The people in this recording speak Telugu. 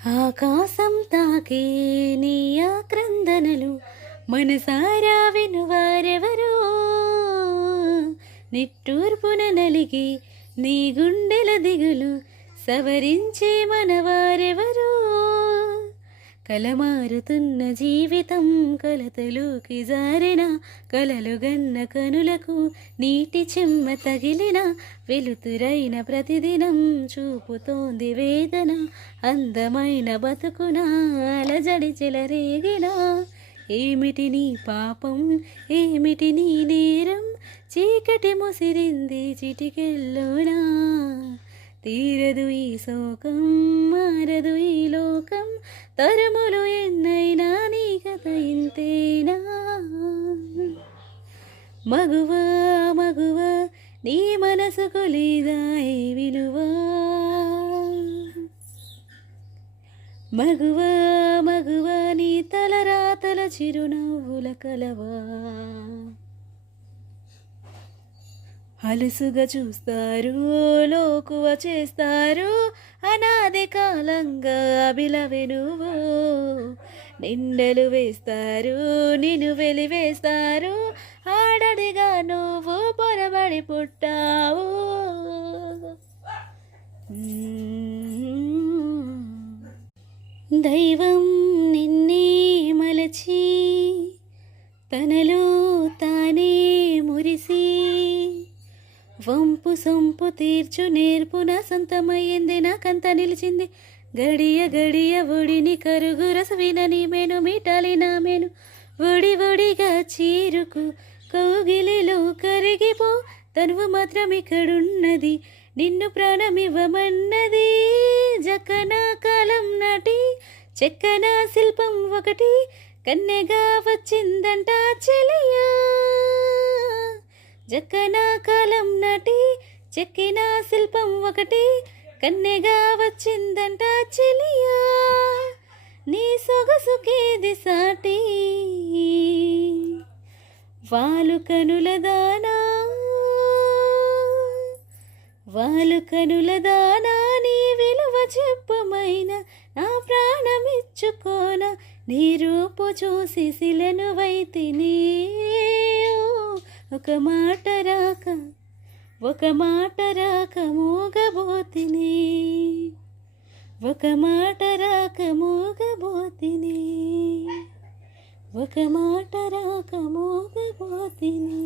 ఆకాశం తాకే నీ ఆక్రందనలు మనసారా వినువారెవరో, నిట్టూర్పున నలిగి నీ గుండెల దిగులు సవరించే మనవారెవరో. కలమారుతున్న జీవితం కలతలోకి జారిన కలలుగన్న కనులకు నీటి చెమ్మ తగిలిన వెలుతురైన ప్రతిదినం చూపుతోంది వేదన. అందమైన బతుకున అలజడి చెలరేగిన ఏమిటి నీ పాపం, ఏమిటి నీ నేరం, చీకటి ముసిరింది చిటికెల్లోనా. తీరదు ఈ శోకం, మారదు ఈ లోకం, తరములు ఎన్నైనా నీ కథ ఇంతేనా. మగువా మగువా నీ మనసుకు లేదా ఏ విలువా, మగువా మగువా నీ తలరాతల చిరునవ్వుల కలవా. అలుసుగా చూస్తారు, లోకువ చేస్తారు, అనాది కాలంగా అభిలవె నువ్వు. నిండలు వేస్తారు, నిన్ను వెలివేస్తారు, ఆడడిగా నువ్వు పొరబడి పుట్టావు. దైవం నిన్నే మలచి తనలో తానే మురిసి వంపు సొంపు తీర్చు నేర్పున సొంతమయ్యింది నాకంత నిలిచింది. గడియ గడియ ఒడిని కరుగు రసవినని మేను మీటాలి నా మేను ఒడి ఒడిగా చీరుకు కౌగిలిలో కరిగిపో. తనువు మాత్రం ఇక్కడున్నది నిన్ను ప్రాణమివ్వమన్నది. జకన కాలం నాటి చెక్కన శిల్పం ఒకటి కన్నెగా వచ్చిందంట చెలియా. జక్కన కాలం నాటి చెక్కిన శిల్పం ఒకటి కన్నెగా వచ్చిందంట చెలియా. నీ సొగసుకేది సాటి, వాలు కనుల దానా, వాలు కనుల దానా, నీ విలువ చెప్పమైన నా ప్రాణమిచ్చుకోన. నీ రూపు చూసి శిలను వైతిని, ఒక మాట రాక ఒక మాట రాక మూగబోతిని, ఒక మాట రాక మూగబోతిని, ఒక మాట రాక మూగబోతిని.